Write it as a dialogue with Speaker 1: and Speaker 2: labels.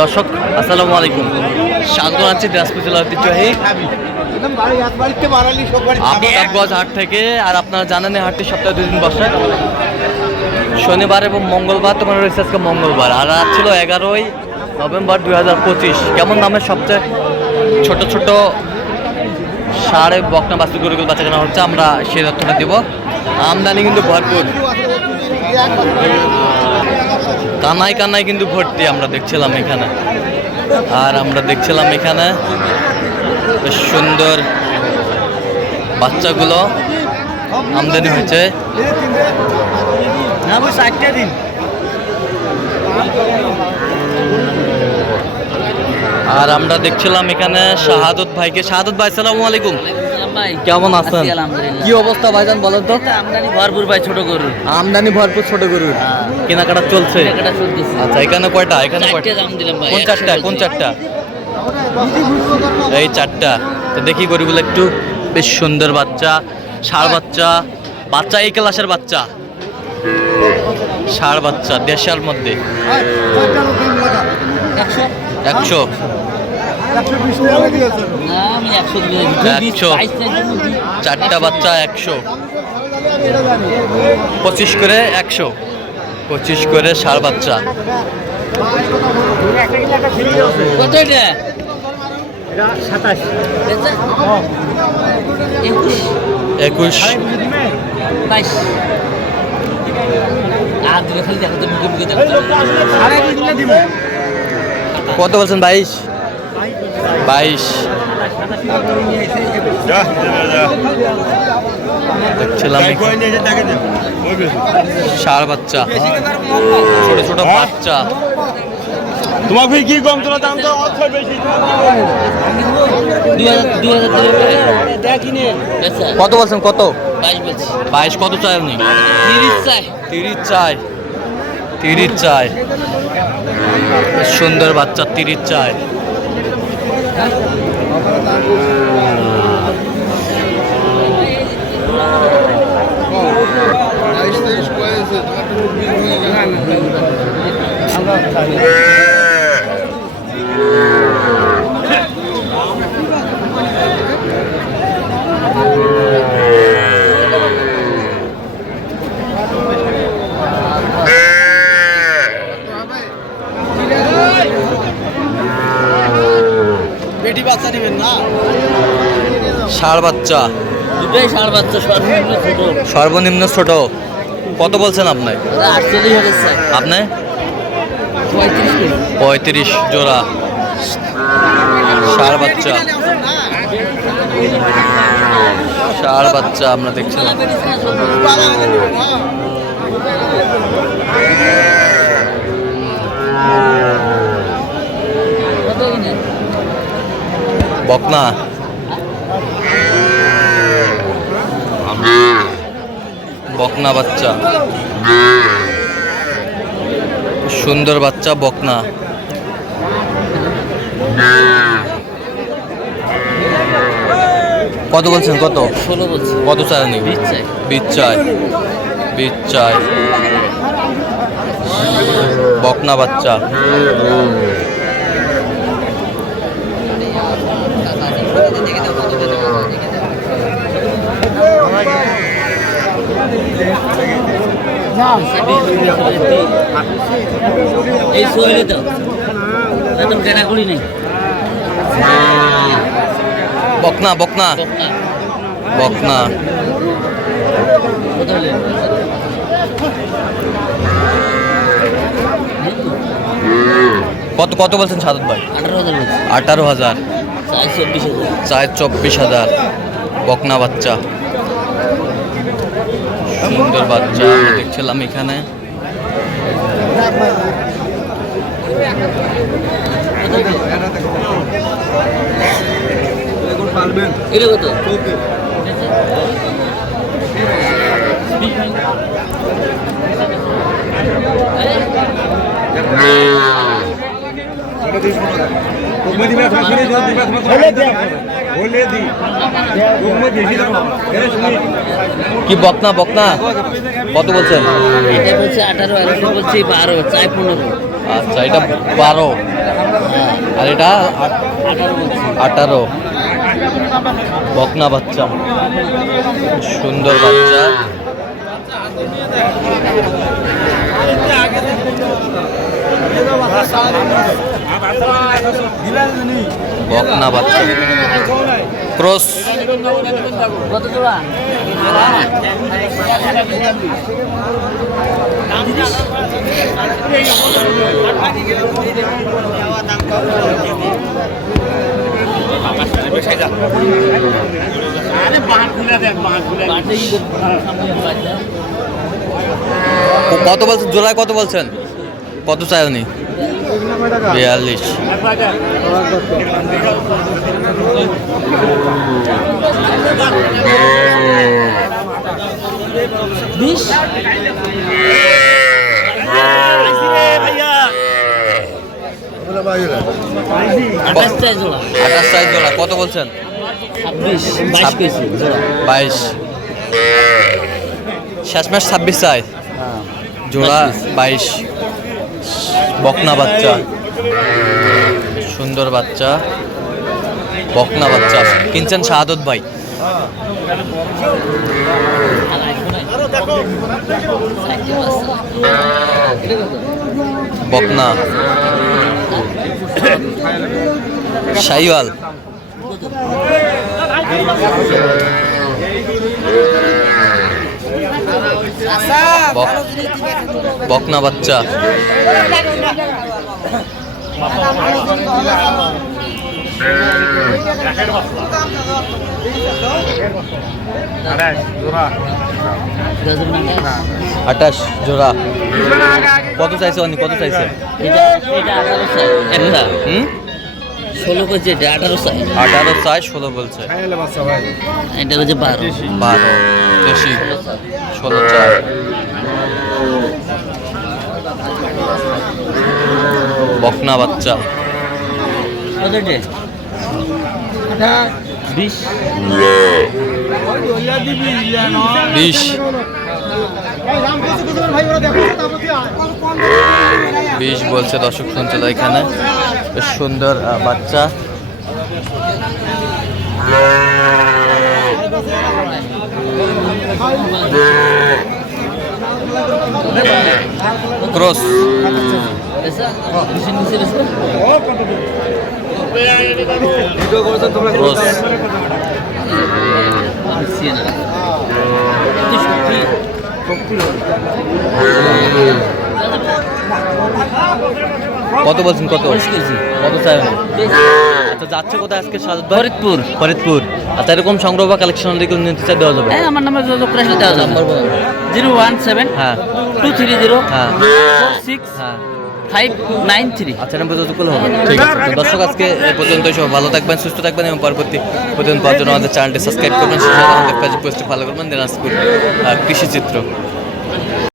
Speaker 1: দর্শক, আসসালামু আলাইকুম। স্বাগত আছি দিনাজপুর জেলা ঐতিহ্যবাহী। আফতাবগঞ্জ হাট থেকে, আর আপনারা জানেন হাটটি সপ্তাহে দুই দিন বসে। শনিবার এবং মঙ্গলবার তোমার রয়েছে আজকে মঙ্গলবার। আর আজ ছিল এগারোই নভেম্বর দুই হাজার পঁচিশ। কেমন দামের সবচেয়ে ছোট ছোট সাড়ে বকনা বাস্তু গরুগুলো বাচ্চা কেনা হচ্ছে, আমরা সেই তথ্যটা দিব। আমদানি কিন্তু ভরপুর। কানায় কানায় কিন্তু ভর্তি আমরা দেখছিলাম এখানে। আর আমরা দেখছিলাম এখানে বেশ সুন্দর বাচ্চাগুলো। আমদানি হয়েছে। আর আমরা দেখছিলাম এখানে শাহাদত ভাইকে। শাহাদত ভাই সালামু আলাইকুম।
Speaker 2: ভাই।
Speaker 1: কেমন আছেন? কি অবস্থা ভাইজান বলেন তো?
Speaker 2: আমদানি ভরপুর ভাই ছোট গরু।
Speaker 1: আমদানি ভরপুর ছোট গরুর
Speaker 2: হ্যাঁ।
Speaker 1: কেনাকাটা চলছে? আচ্ছা এখানে কয়টা? এখানে কয়টা? কোন চারটা? কোন চারটা? এই চারটা। তো দেখি গরুগুলো একটু বেশ সুন্দর বাচ্চা ষাড় বাচ্চা বাচ্চা এই ক্লাসের বাচ্চা। ষাড় বাচ্চা দেশার মধ্যে।
Speaker 2: একশো?
Speaker 1: একশো চারটা বাচ্চা একশো। পঁচিশ করে একশো। পঁচিশ করে সার বাচ্চা।
Speaker 2: কত এটা? একুশ। বাইশ।
Speaker 1: কত বলছেন বাইশ? বাইশ। দেখছিলাম। ষাড় বাচ্চা। ছোট ছোট বাচ্চা।
Speaker 3: তোমাকে কি কম তোলা দাম তো অক্ষয় বেশি।
Speaker 1: কত বলছেন কত?
Speaker 2: বাইশ
Speaker 1: কত চাই আপনি
Speaker 2: তিরিশ চাই।
Speaker 1: তিরিশ চাই। তিরিশ চাই। সুন্দর বাচ্চা তিরিশ চাই। Obrigado. Tá. ষাড় বাচ্চা।
Speaker 2: দুটোই ষাঁড় বাচ্চা সর্বনিম্ন ছোট।
Speaker 1: সর্বনিম্ন ছোট। কত বলছেন আপনি? আপনি?
Speaker 2: পঁয়ত্রিশ
Speaker 1: জোড়া। ষাড় বাচ্চা। ষাড় বাচ্চা আমরা দেখছিলাম।
Speaker 2: কত
Speaker 1: বকনা। বকনা বাচ্চা। সুন্দর বাচ্চা বকনা। কত বলছেন? কত?
Speaker 2: ষোলো বলছি।
Speaker 1: কত চাই নি বীজ বীজ চাই বকনা বাচ্চা।
Speaker 2: এই শৈলে তো। একদম ক্যাটাগরি নেই।
Speaker 1: বকনা বকনা। বকনা।
Speaker 2: কত
Speaker 1: কত বলছেন সাদত ভাই?
Speaker 2: আঠারো হাজার
Speaker 1: আঠারো হাজার।
Speaker 2: চার চব্বিশ হাজার।
Speaker 1: বকনা বাচ্চা। সুন্দর বাচ্চা আমরা দেখছিলাম এখানে
Speaker 2: এটা কত
Speaker 3: তুমি দিবে
Speaker 1: কি বকনা বকনা? কত বলছেন?
Speaker 2: এটা বলছে আঠারো আর এটা বলছে বারো চাই পনেরো।
Speaker 1: আচ্ছা এটা বারো। আর এটা? আঠারো বকনা বাচ্চা। সুন্দর বাচ্চা। বকনা বাচ্চা। ক্রস।
Speaker 2: কত
Speaker 1: বলছেন? জোড়ায় কত বলছেন? কত চাই উনি? বিয়াল্লিশ।
Speaker 2: বিশ। আঠাশ
Speaker 1: সাইজ জোড়া। কত বলছেন?
Speaker 2: বাইশ জোড়া।
Speaker 1: শেষমেশ ছাব্বিশ চাই
Speaker 2: হ্যাঁ।
Speaker 1: জোড়া বাইশ। বকনা বাচ্চা। সুন্দর বাচ্চা। বকনা বাচ্চা। কিনছেন শাহাদত ভাই। বকনা। শাইওয়াল বকনা বাচ্চা। আঠাশ জোড়া। কত চাইছে অনি? কত চাইছে?
Speaker 2: একটা
Speaker 1: হুম?
Speaker 2: ষোলো এটা আঠারো চাই।
Speaker 1: আঠারো চাই ষোলো বলছে।
Speaker 2: এটা হচ্ছে বারো।
Speaker 1: বারো বেশি। ষোলো চার। বকনা বাচ্চা।
Speaker 2: বিশ।
Speaker 1: বিশ। বিশ বলছে দর্শক শুনছিল এখানে। বেশ সুন্দর বাচ্চা। ক্রস। কত বলছেন কত? কত চাই আচ্ছা যাচ্ছে কোথায় আজকে?
Speaker 2: ফরিদপুর।
Speaker 1: ফরিদপুর। আচ্ছা এরকম সংগ্রহ বা কালেকশন নিতে চাই দেওয়া যাবে?
Speaker 2: হ্যাঁ আমার নাম্বার যোগাযোগ করে দেওয়া যাবে। জিরো ওয়ান সেভেন
Speaker 1: হ্যাঁ।
Speaker 2: Two three zero six five nine three
Speaker 1: আচ্ছা নাম্বার যতগুলো হবে। ঠিক আছে। দর্শক আজকে এ পর্যন্তই সব ভালো থাকবেন সুস্থ থাকবেন এবং পরবর্তী পর্যন্ত পাওয়ার জন্য আমাদের চ্যানেলটি সাবস্ক্রাইব করবেন ফেসবুক পোস্টে ফলো করবেন দিনাজপুর কৃষি চিত্র